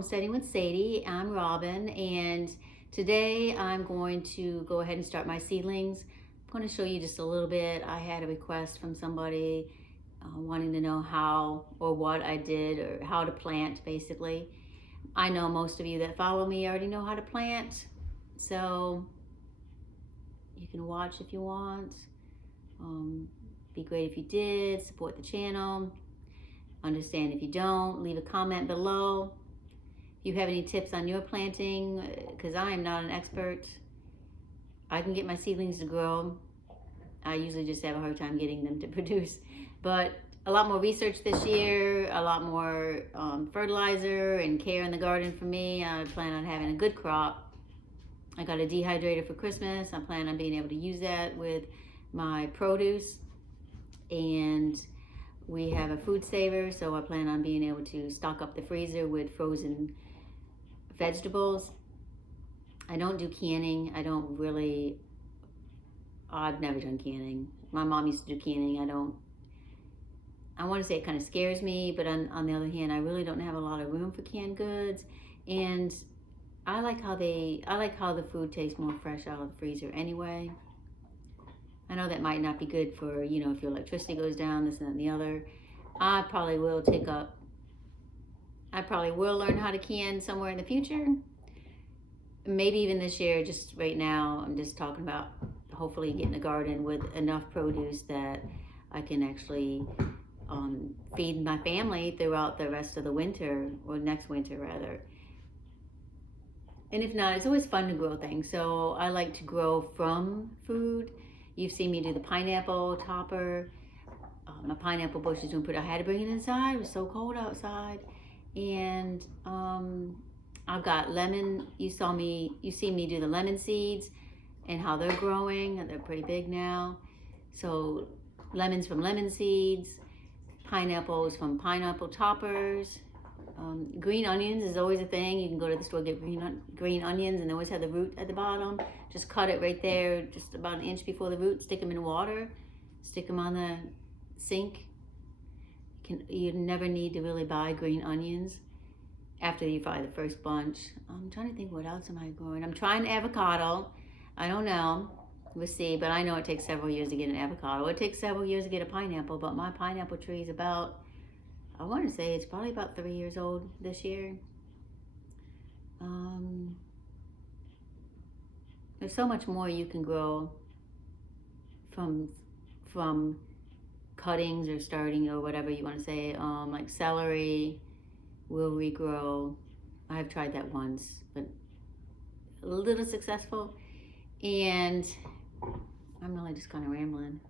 Homesteading with Sadie. I'm Robin, and today I'm going to go ahead and start my seedlings. I'm going to show you just a little bit. I had a request from somebody wanting to know how or what I did or how to plant, basically. I know most of you that follow me already know how to plant, so you can watch if you want. Be great if you did. Support the channel. Understand if you don't. Leave a comment below. If you have any tips on your planting, because I am not an expert. I can get my seedlings to grow. I usually just have a hard time getting them to produce. But a lot more research this year, a lot more fertilizer and care in the garden for me. I plan on having a good crop. I got a dehydrator for Christmas. I plan on being able to use that with my produce. And we have a food saver, so I plan on being able to stock up the freezer with frozen vegetables. I don't do canning. I've never done canning. My mom used to do canning. I want to say it kind of scares me, but on the other hand, I really don't have a lot of room for canned goods. And I like how the food tastes more fresh out of the freezer anyway. I know that might not be good for, if your electricity goes down, this and that and the other. I probably will learn how to can somewhere in the future. Maybe even this year. Just right now, I'm just talking about hopefully getting a garden with enough produce that I can actually feed my family throughout the rest of the winter, or next winter rather. And if not, it's always fun to grow things. So I like to grow from food. You've seen me do the pineapple topper. My pineapple bush is doing pretty. I had to bring it inside. It was so cold outside. And I've got lemon. You see me do the lemon seeds and how they're growing. They're pretty big now. So lemons from lemon seeds, pineapples from pineapple toppers. Green onions is always a thing. You can go to the store, get green onions, and they always have the root at the bottom. Just cut it right there, just about an inch before the root. Stick them in water. Stick them on the sink. You never need to really buy green onions after you buy the first bunch. I'm trying to think, what else am I growing? I'm trying avocado. I don't know. We'll see, but I know it takes several years to get an avocado. It takes several years to get a pineapple, but my pineapple tree is about, I want to say it's probably about 3 years old this year. There's so much more you can grow from cuttings or starting or whatever you want to say. Like celery will regrow. I've tried that once, but a little successful. And I'm really just kind of rambling.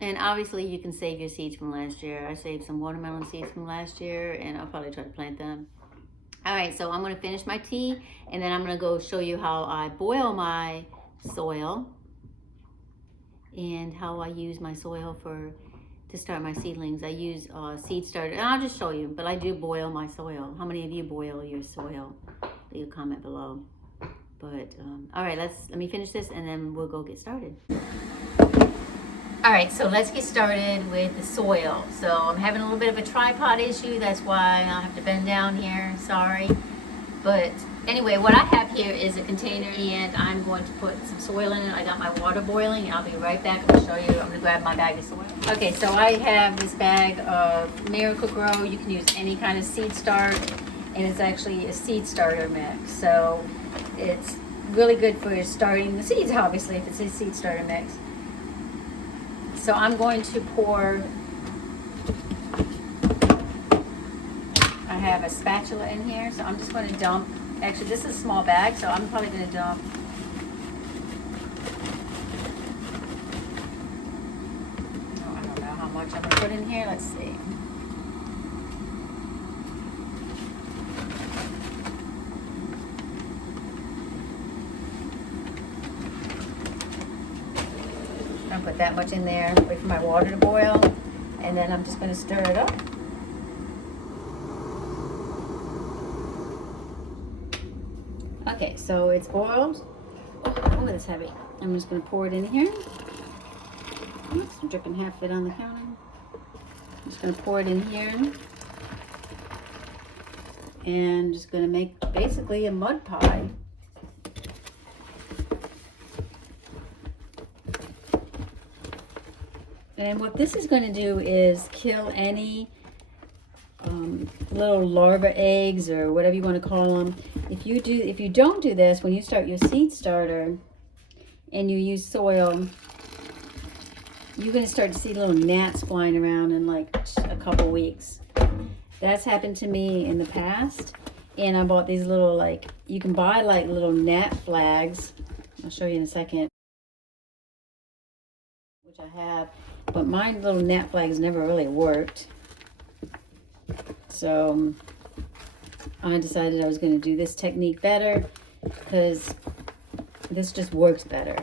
And obviously you can save your seeds from last year. I saved some watermelon seeds from last year, and I'll probably try to plant them. All right, so I'm gonna finish my tea, and then I'm gonna go show you how I boil my soil and how I use my soil to start my seedlings. I use seed starter, and I'll just show you, but I do boil my soil. How many of you boil your soil? Leave a comment below. But all right, let me finish this, and then we'll go get started. All right, so let's get started with the soil. So I'm having a little bit of a tripod issue. That's why I'll have to bend down here, sorry. But anyway, what I have here is a container, and I'm going to put some soil in it. I got my water boiling. I'll be right back. I'm gonna show you. I'm gonna grab my bag of soil. Okay, so I have this bag of Miracle-Gro. You can use any kind of seed start, and it's actually a seed starter mix. So it's really good for starting the seeds, obviously, if it's a seed starter mix. So I'm going to pour, I have a spatula in here, so I'm just going to dump, actually this is a small bag, so I'm probably going to dump, I don't know how much I'm going to put in here, let's see. I'll put that much in there, wait for my water to boil, and then I'm just going to stir it up. Okay, so it's boiled. Oh, it's heavy. I'm just going to pour it in here. Oops, I'm dripping half of it on the counter. I'm just going to pour it in here. And just going to make basically a mud pie. And what this is going to do is kill any little larva eggs or whatever you want to call them. If you don't do this, when you start your seed starter and you use soil, you're going to start to see little gnats flying around in like a couple weeks. That's happened to me in the past. And I bought these little, like, you can buy like little gnat flags. I'll show you in a second. Which I have. But my little gnat flags never really worked. So I decided I was going to do this technique better because this just works better.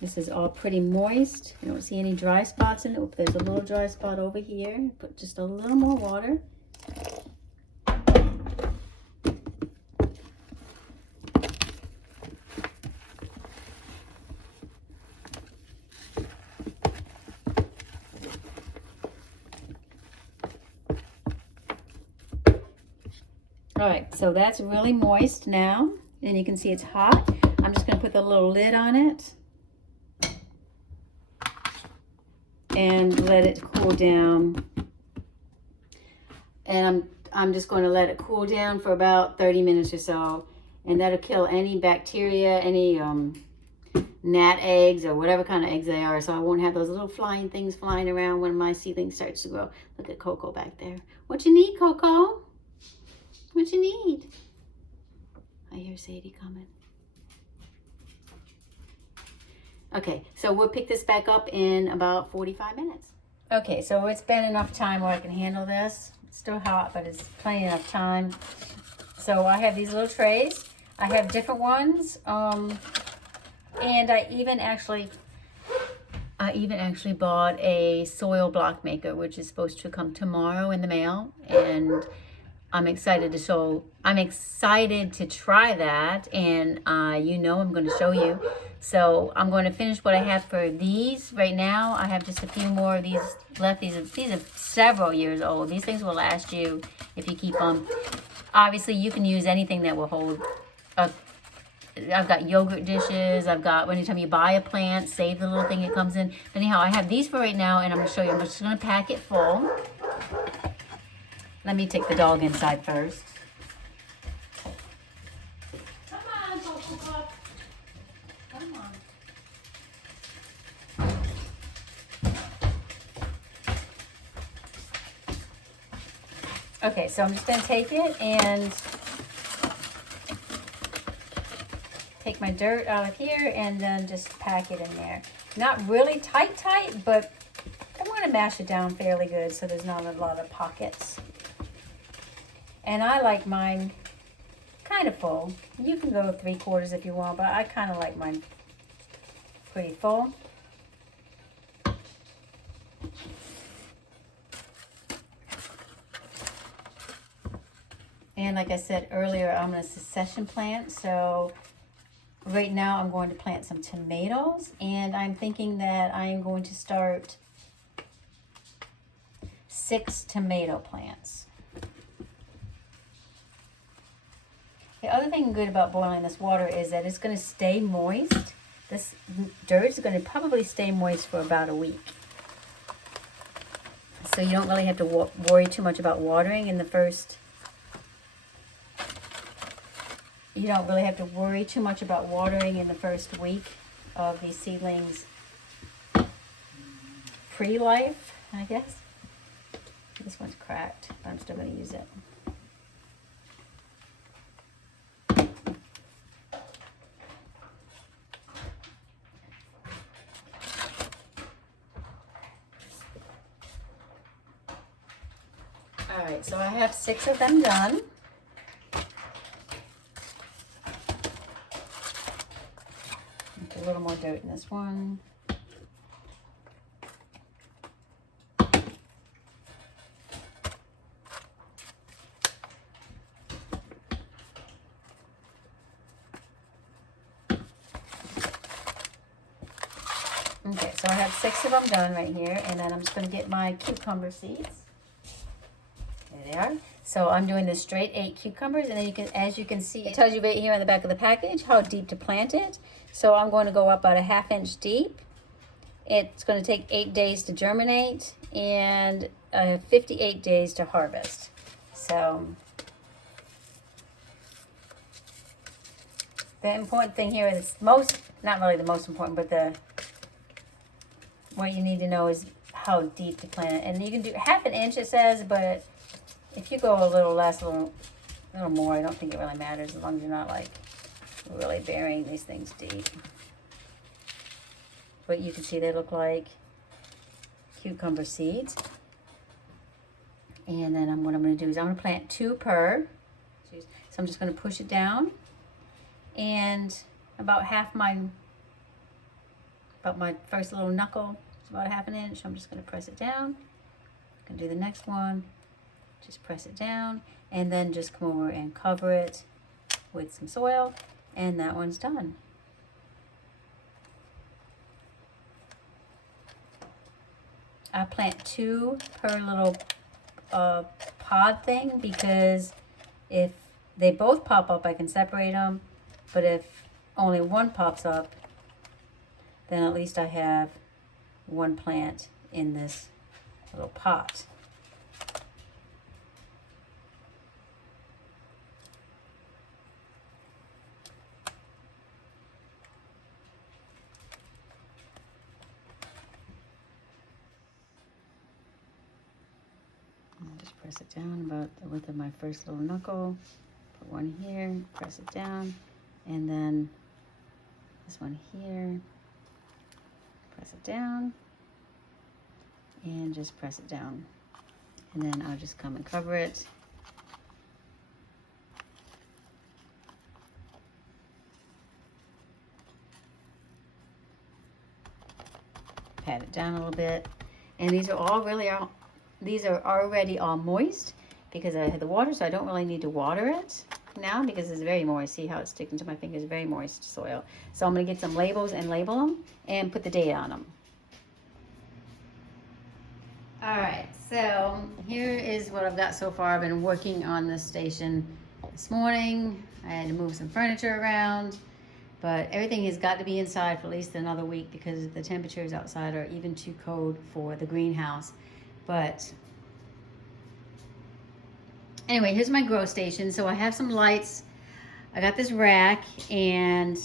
This is all pretty moist. You don't see any dry spots in it. Oop, there's a little dry spot over here. Put just a little more water. All right, so that's really moist now, and you can see it's hot. I'm just going to put the little lid on it and let it cool down. And I'm just going to let it cool down for about 30 minutes or so, and that'll kill any bacteria, any gnat eggs or whatever kind of eggs they are, so I won't have those little flying things flying around when my seedling starts to grow. Look at Coco back there. What you need, Coco? What you need? I hear Sadie coming. Okay, so we'll pick this back up in about 45 minutes. Okay, so it's been enough time where I can handle this. It's still hot, but it's plenty enough time. So I have these little trays. I have different ones. And I even actually bought a soil block maker, which is supposed to come tomorrow in the mail. And I'm excited to try that, and you know I'm going to show you. So I'm going to finish what I have for these right now. I have just a few more of these left. These are several years old. These things will last you if you keep them. Obviously, you can use anything that will hold. I've got yogurt dishes. I've got, anytime you buy a plant, save the little thing it comes in. Anyhow, I have these for right now, and I'm going to show you. I'm just going to pack it full. Let me take the dog inside first. Come on, Coco Puff. Come on. Okay, so I'm just going to take it and take my dirt out of here and then just pack it in there. Not really tight, but I want to mash it down fairly good so there's not a lot of pockets. And I like mine kind of full. You can go 3/4 if you want, but I kind of like mine pretty full. And like I said earlier, I'm going to succession plant. So right now I'm going to plant some tomatoes, and I'm thinking that I'm going to start 6 tomato plants. The other thing good about boiling this water is that it's going to stay moist. This dirt is going to probably stay moist for about a week. So you don't really have to worry too much about watering in the first. You don't really have to worry too much about watering in the first week of these seedlings pre-life, I guess. This one's cracked, but I'm still going to use it. All right, so I have 6 of them done. A little more dirt in this one. Okay, so I have 6 of them done right here, and then I'm just going to get my cucumber seeds. There they are. So I'm doing the straight 8 cucumbers, and then you can, as you can see, it tells you right here on the back of the package how deep to plant it. So I'm going to go up about a 1/2 inch deep. It's going to take 8 days to germinate and 58 days to harvest. So the important thing here is not really the most important, but what you need to know is how deep to plant it. And you can do 1/2 inch, it says, but if you go a little less, a little more, I don't think it really matters as long as you're not like really burying these things deep. But you can see they look like cucumber seeds. And then what I'm going to do is I'm going to plant 2 per. So I'm just going to push it down, and about my first little knuckle, it's about 1/2 inch. I'm just going to press it down. I'm going to do the next one. Just press it down, and then just come over and cover it with some soil, and that one's done. I plant 2 per little pod thing, because if they both pop up, I can separate them, but if only one pops up, then at least I have 1 plant in this little pot. Just press it down about the width of my first little knuckle. Put 1 here, press it down, and then this one here. Press it down, and just press it down. And then I'll just come and cover it. Pat it down a little bit. And these are already all moist because I had the water, so I don't really need to water it now because it's very moist. See how it's sticking to my fingers? Very moist soil. So I'm going to get some labels and label them and put the date on them. Alright, so here is what I've got so far. I've been working on this station this morning. I had to move some furniture around, but everything has got to be inside for at least another week because the temperatures outside are even too cold for the greenhouse. But anyway, here's my grow station. So I have some lights. I got this rack, and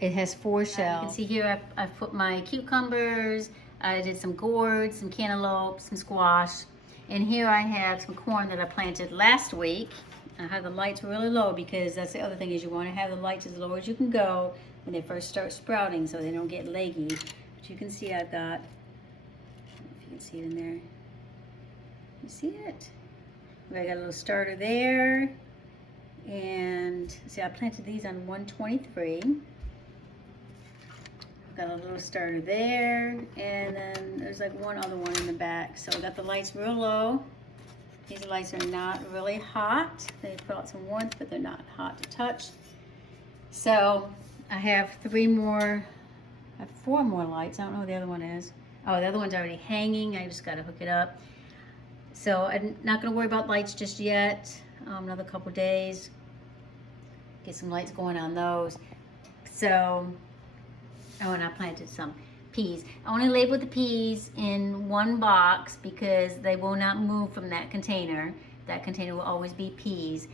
it has 4 shelves. You can see here I've put my cucumbers. I did some gourds, some cantaloupe, some squash. And here I have some corn that I planted last week. I have the lights really low because that's the other thing, is you want to have the lights as low as you can go when they first start sprouting so they don't get leggy. But you can see I've got, I don't know if you can see it in there. You see it? I got a little starter there. And see, I planted these on 123. Got a little starter there, and then there's like one other one in the back. So I got the lights real low. These lights are not really hot. They put out some warmth, but they're not hot to touch. So I have 4 more lights. I don't know what the other one is. Oh, the other one's already hanging. I just got to hook it up. So I'm not going to worry about lights just yet. Another couple days. Get some lights going on those. So, oh, and I planted some peas. I only labeled the peas in 1 box because they will not move from that container. That container will always be peas.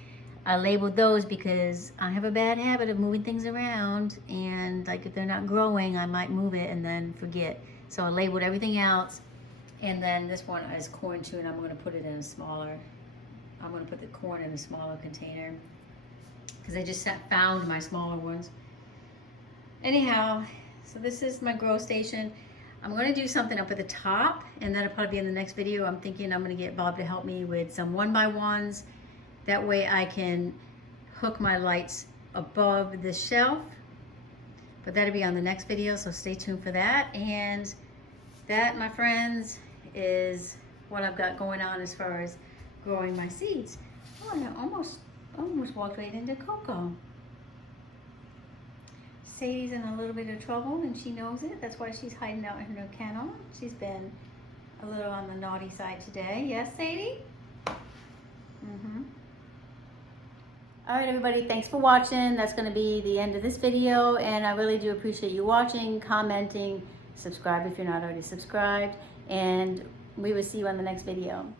I labeled those because I have a bad habit of moving things around, and like if they're not growing, I might move it and then forget. So I labeled everything else, and then this one is corn too, and I'm going to put it in a smaller, I'm going to put the corn in a smaller container because I just found my smaller ones. Anyhow, so this is my grow station. I'm going to do something up at the top, and that'll probably be in the next video. I'm thinking I'm going to get Bob to help me with some 1x1s. That way I can hook my lights above the shelf. But that'll be on the next video, so stay tuned for that. And that, my friends, is what I've got going on as far as growing my seeds. Oh, I almost walked right into cocoa. Sadie's in a little bit of trouble and she knows it. That's why she's hiding out in her kennel. She's been a little on the naughty side today. Yes, Sadie? Mm-hmm. All right, everybody, thanks for watching. That's going to be the end of this video, and I really do appreciate you watching, commenting, subscribe if you're not already subscribed, and we will see you on the next video.